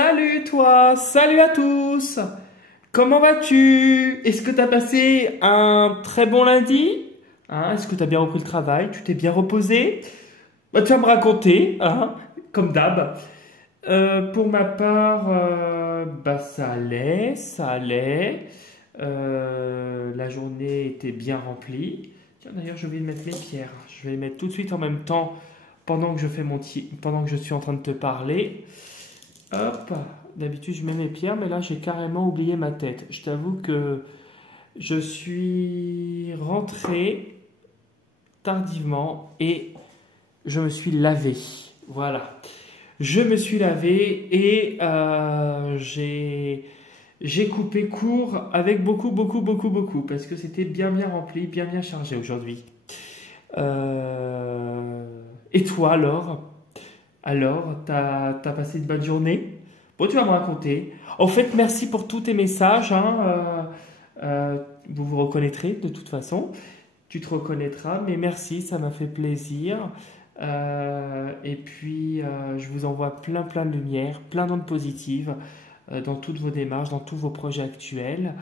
Salut toi, salut à tous. Comment vas-tu? Est-ce que tu as passé un très bon lundi? Hein, est-ce que tu as bien repris le travail? Tu t'es bien reposé? Bah, tu vas me raconter, hein, comme d'hab. Pour ma part, bah, ça allait, ça allait. La journée était bien remplie. Tiens, d'ailleurs, je vais mettre mes pierres. Je vais les mettre tout de suite en même temps pendant que pendant que je suis en train de te parler. Hop, d'habitude je mets mes pierres, mais là j'ai carrément oublié ma tête. Je t'avoue que je suis rentré tardivement et je me suis lavé. Voilà, je me suis lavé et j'ai coupé court avec beaucoup parce que c'était bien rempli, bien chargé aujourd'hui. Et toi alors? Alors, t'as passé une bonne journée? Bon, tu vas me raconter. En fait, merci pour tous tes messages, hein, vous vous reconnaîtrez de toute façon. Tu te reconnaîtras, mais merci, ça m'a fait plaisir. Et puis, je vous envoie plein de lumière, plein d'ondes positives dans toutes vos démarches, dans tous vos projets actuels,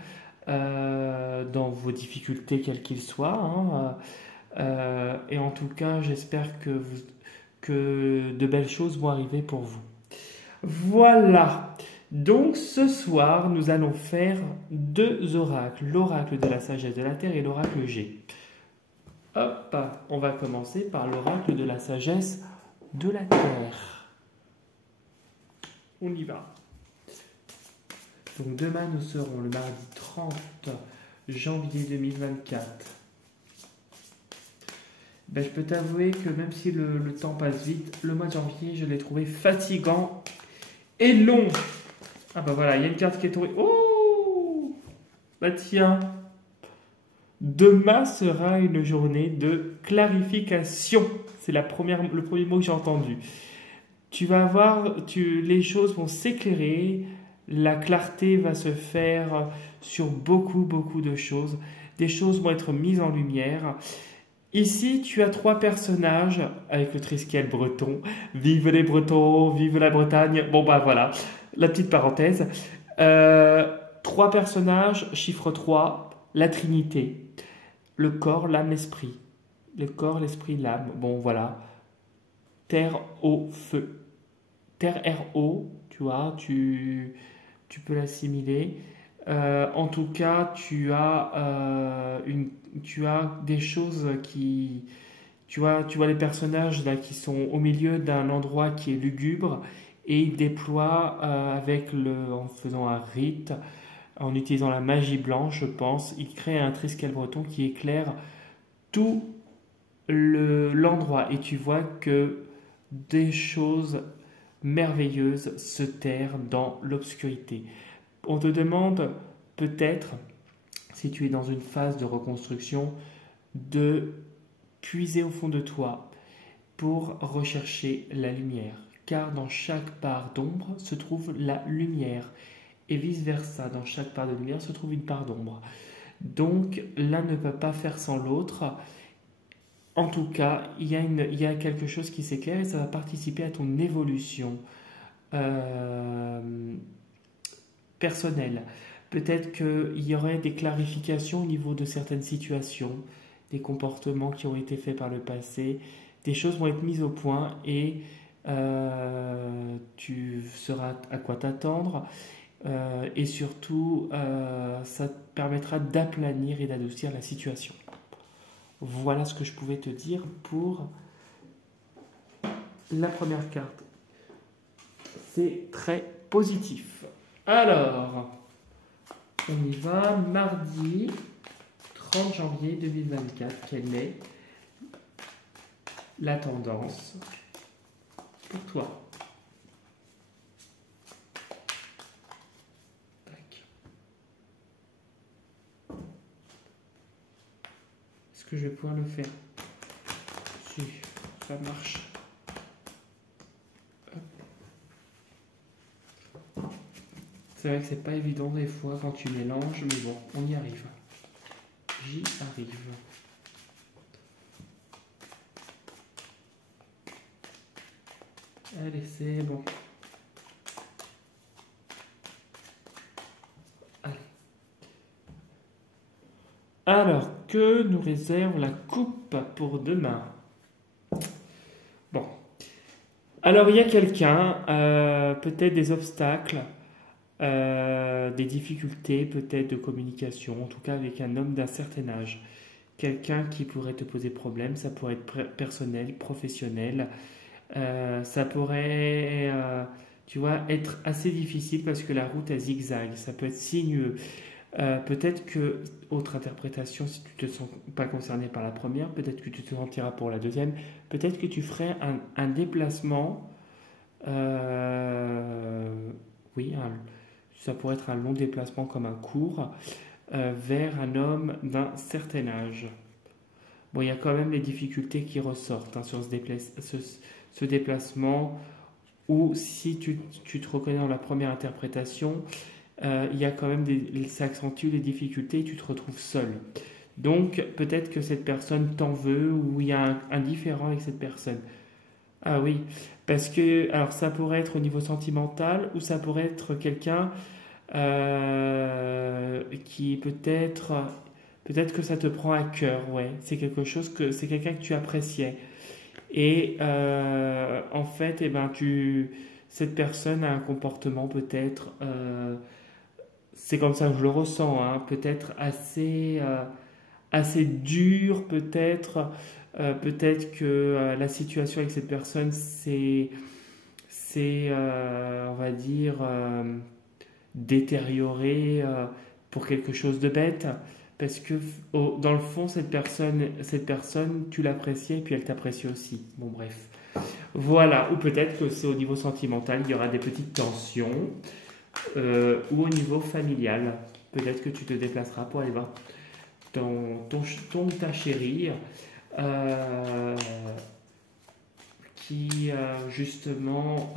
dans vos difficultés, quelles qu'ils soient, hein. Et en tout cas, j'espère que de belles choses vont arriver pour vous. Voilà. Donc ce soir, nous allons faire deux oracles, l'oracle de la sagesse de la Terre et l'oracle G. Hop, on va commencer par l'oracle de la sagesse de la Terre. On y va. Donc demain, nous serons le mardi 30 janvier 2024. Ben, je peux t'avouer que même si le temps passe vite, le mois de janvier, je l'ai trouvé fatigant et long. Ah bah voilà, il y a une carte qui est tombée. Oh, bah tiens, demain sera une journée de clarification. C'est le premier mot que j'ai entendu. Tu vas voir, les choses vont s'éclairer, la clarté va se faire sur beaucoup de choses. Des choses vont être mises en lumière. Ici, tu as trois personnages avec le triskel breton. Vive les Bretons, vive la Bretagne. Bon, bah voilà, la petite parenthèse. Trois personnages, chiffre 3, la Trinité. Le corps, l'âme, l'esprit. Le corps, l'esprit, l'âme. Bon, voilà. Terre, eau, feu. Terre, air, eau, tu vois, tu peux l'assimiler. En tout cas, tu as des choses qui, tu vois les personnages là qui sont au milieu d'un endroit qui est lugubre et ils déploient en faisant un rite, en utilisant la magie blanche, je pense, ils créent un triskel breton qui éclaire tout l'endroit et tu vois que des choses merveilleuses se terrent dans l'obscurité. On te demande peut-être, si tu es dans une phase de reconstruction, de puiser au fond de toi pour rechercher la lumière. Car dans chaque part d'ombre se trouve la lumière. Et vice-versa, dans chaque part de lumière se trouve une part d'ombre. Donc l'un ne peut pas faire sans l'autre. En tout cas, il y a quelque chose qui s'éclaire et ça va participer à ton évolution personnelle. Peut-être qu'il y aurait des clarifications au niveau de certaines situations, des comportements qui ont été faits par le passé, des choses vont être mises au point et tu sauras à quoi t'attendre et surtout ça te permettra d'aplanir et d'adoucir la situation. Voilà ce que je pouvais te dire pour la première carte. C'est très positif. Alors, on y va, mardi 30 janvier 2024. Quelle est la tendance pour toi? Tac. Est-ce que je vais pouvoir le faire? Si, ça marche. C'est vrai que c'est pas évident des fois quand tu mélanges, mais bon, on y arrive. J'y arrive. Allez, c'est bon. Alors, que nous réserve la coupe pour demain? Bon. Alors, il y a quelqu'un, peut-être des obstacles, des difficultés, peut-être de communication, en tout cas avec un homme d'un certain âge. Quelqu'un qui pourrait te poser problème, ça pourrait être personnel, professionnel, ça pourrait, tu vois, être assez difficile parce que la route, elle zigzague, ça peut être sinueux. Peut-être que, autre interprétation, si tu ne te sens pas concerné par la première, peut-être que tu te sentiras pour la deuxième, peut-être que tu ferais un déplacement, euh, oui, ça pourrait être un long déplacement comme un court, vers un homme d'un certain âge. Bon, il y a quand même les difficultés qui ressortent, hein, sur ce déplacement, ou si tu te reconnais dans la première interprétation, il y a quand même ça accentue les difficultés et tu te retrouves seul. Donc peut-être que cette personne t'en veut ou il y a un différend avec cette personne. Ah oui, parce que alors ça pourrait être au niveau sentimental ou ça pourrait être quelqu'un, qui peut-être que ça te prend à cœur, ouais. C'est quelqu'un que tu appréciais. Et en fait, eh ben, cette personne a un comportement peut-être, c'est comme ça que je le ressens, hein, peut-être assez dur, peut-être que la situation avec cette personne, on va dire, détérioré, pour quelque chose de bête. Parce que dans le fond, cette personne, tu l'appréciais et puis elle t'apprécie aussi. Bon, bref. Voilà, ou peut-être que c'est au niveau sentimental, il y aura des petites tensions, ou au niveau familial. Peut-être que tu te déplaceras pour aller voir ta chérie, euh, qui justement,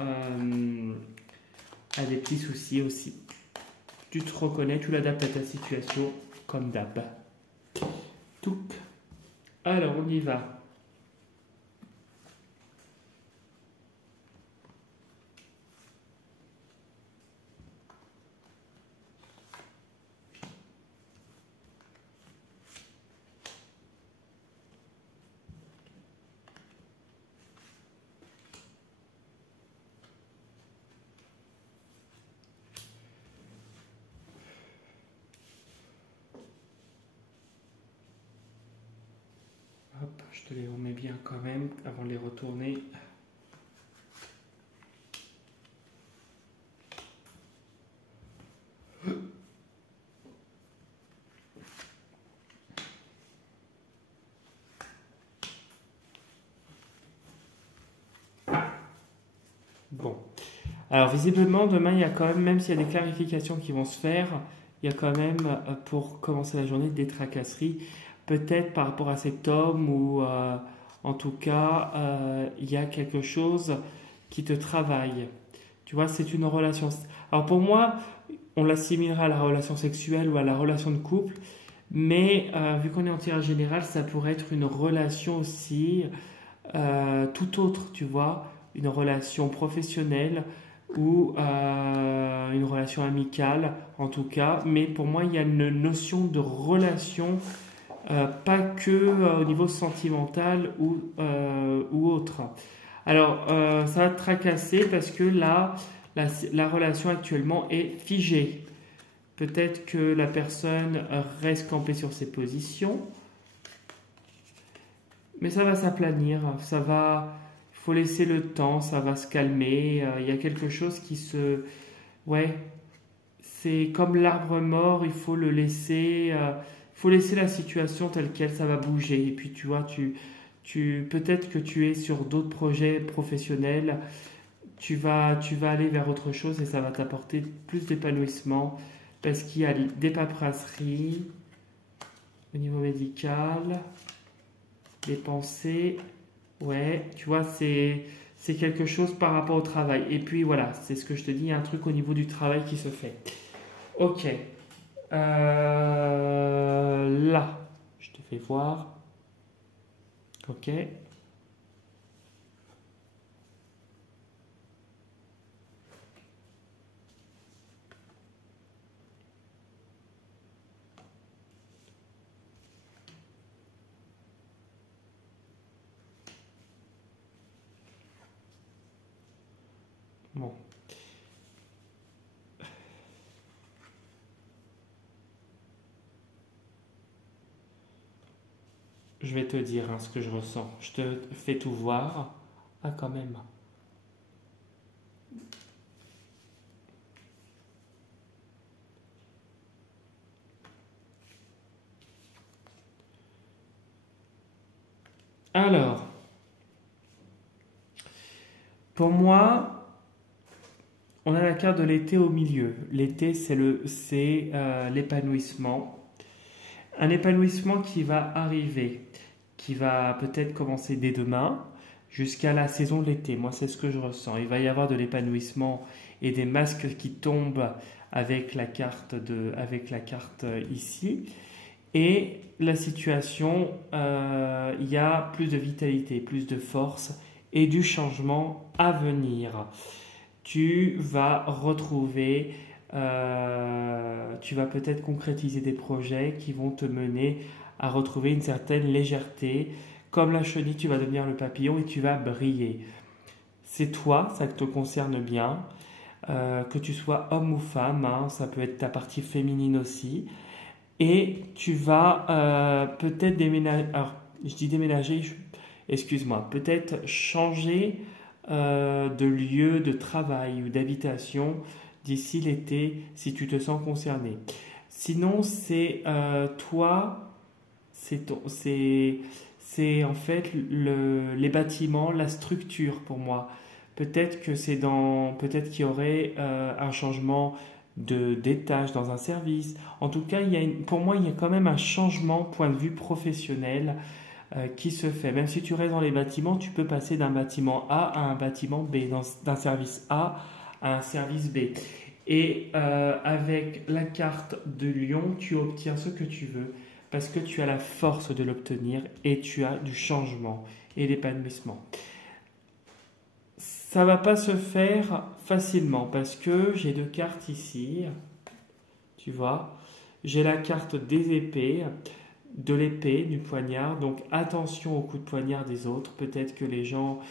a des petits soucis aussi. Tu te reconnais, tu l'adaptes à ta situation comme d'hab. Touc. Alors, on y va. Hop, je te les remets bien quand même avant de les retourner. Bon. Alors, visiblement, demain, il y a quand même s'il y a des clarifications qui vont se faire, il y a quand même, pour commencer la journée, des tracasseries. Peut-être par rapport à cet homme ou, en tout cas, il y a quelque chose qui te travaille. Tu vois, c'est une relation. Alors, pour moi, on l'assimilera à la relation sexuelle ou à la relation de couple, mais vu qu'on est en tirage général, ça pourrait être une relation aussi, tout autre, tu vois, une relation professionnelle ou une relation amicale en tout cas, mais pour moi il y a une notion de relation, pas que au niveau sentimental ou autre. Alors ça va te tracasser parce que là la relation actuellement est figée. Peut-être que la personne reste campée sur ses positions, mais ça va s'aplanir, il faut laisser le temps, ça va se calmer. Il y a quelque chose ouais, c'est comme l'arbre mort, il faut laisser la situation telle quelle, ça va bouger. Et puis tu vois, peut-être que tu es sur d'autres projets professionnels, tu vas aller vers autre chose et ça va t'apporter plus d'épanouissement parce qu'il y a des paperasseries au niveau médical, des pensées. Ouais, tu vois, c'est quelque chose par rapport au travail. Et puis voilà, c'est ce que je te dis, il y a un truc au niveau du travail qui se fait. Ok. Là, je te fais voir. Ok. Bon. Je vais te dire hein, ce que je ressens. Je te fais tout voir. Ah, quand même. Alors, pour moi, on a la carte de l'été au milieu. L'été, c'est l'épanouissement. Un épanouissement qui va arriver, qui va peut-être commencer dès demain jusqu'à la saison de l'été. Moi, c'est ce que je ressens. Il va y avoir de l'épanouissement et des masques qui tombent avec la carte ici. Et la situation, il y a plus de vitalité, plus de force et du changement à venir. Tu vas retrouver, tu vas peut-être concrétiser des projets qui vont te mener à retrouver une certaine légèreté. Comme la chenille, tu vas devenir le papillon et tu vas briller. C'est toi, ça te concerne bien. Que tu sois homme ou femme, hein, ça peut être ta partie féminine aussi. Et tu vas peut-être déménager. Alors, je dis déménager, excuse-moi, peut-être changer de lieu de travail ou d'habitation d'ici l'été si tu te sens concerné. Sinon, c'est toi, c'est en fait les bâtiments, la structure pour moi. Peut-être que peut-être qu'il y aurait un changement d'étage dans un service. En tout cas, pour moi, il y a quand même un changement point de vue professionnel qui se fait. Même si tu restes dans les bâtiments, tu peux passer d'un bâtiment A à un bâtiment B, d'un service A à un service B. Et avec la carte de Lion, tu obtiens ce que tu veux parce que tu as la force de l'obtenir et tu as du changement et l'épanouissement. Ça va pas se faire facilement parce que j'ai deux cartes ici. Tu vois, j'ai la carte des épées, de l'épée, du poignard. Donc attention aux coups de poignard des autres. Peut-être que les gens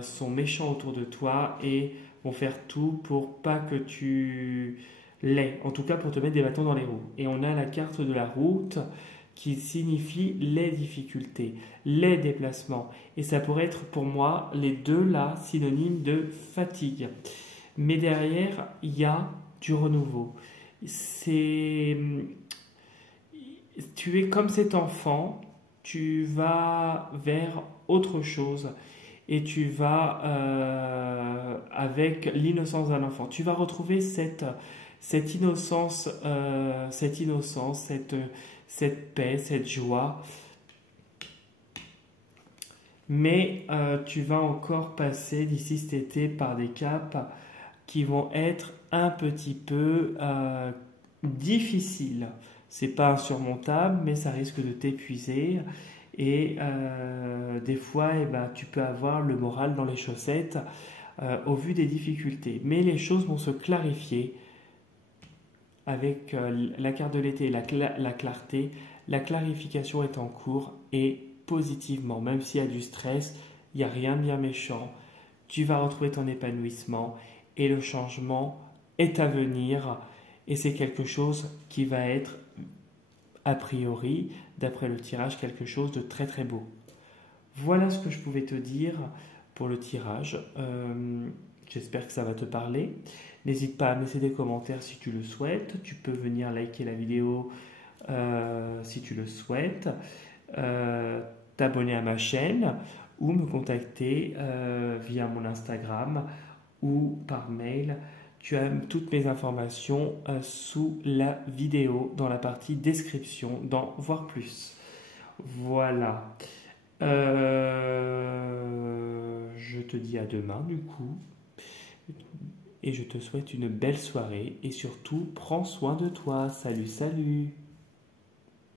sont méchants autour de toi et vont faire tout pour pas que tu l'aies. En tout cas pour te mettre des bâtons dans les roues. Et on a la carte de la route qui signifie les difficultés, les déplacements. Et ça pourrait être pour moi, les deux là, synonymes de fatigue. Mais derrière, il y a du renouveau. Tu es comme cet enfant, tu vas vers autre chose et tu vas avec l'innocence d'un enfant. Tu vas retrouver cette innocence, cette paix, cette joie. Mais tu vas encore passer d'ici cet été par des caps qui vont être un petit peu difficiles. C'est pas insurmontable, mais ça risque de t'épuiser. Et des fois, tu peux avoir le moral dans les chaussettes au vu des difficultés. Mais les choses vont se clarifier avec la carte de l'été et la clarté. La clarification est en cours et positivement, même s'il y a du stress, il n'y a rien de bien méchant. Tu vas retrouver ton épanouissement et le changement est à venir. Et c'est quelque chose qui va être, a priori, d'après le tirage, quelque chose de très très beau. Voilà ce que je pouvais te dire pour le tirage. J'espère que ça va te parler. N'hésite pas à me laisser des commentaires si tu le souhaites. Tu peux venir liker la vidéo si tu le souhaites. T'abonner à ma chaîne ou me contacter via mon Instagram ou par mail. Tu as toutes mes informations sous la vidéo dans la partie description dans Voir Plus. Voilà. Je te dis à demain du coup. Et je te souhaite une belle soirée et surtout prends soin de toi. Salut, salut.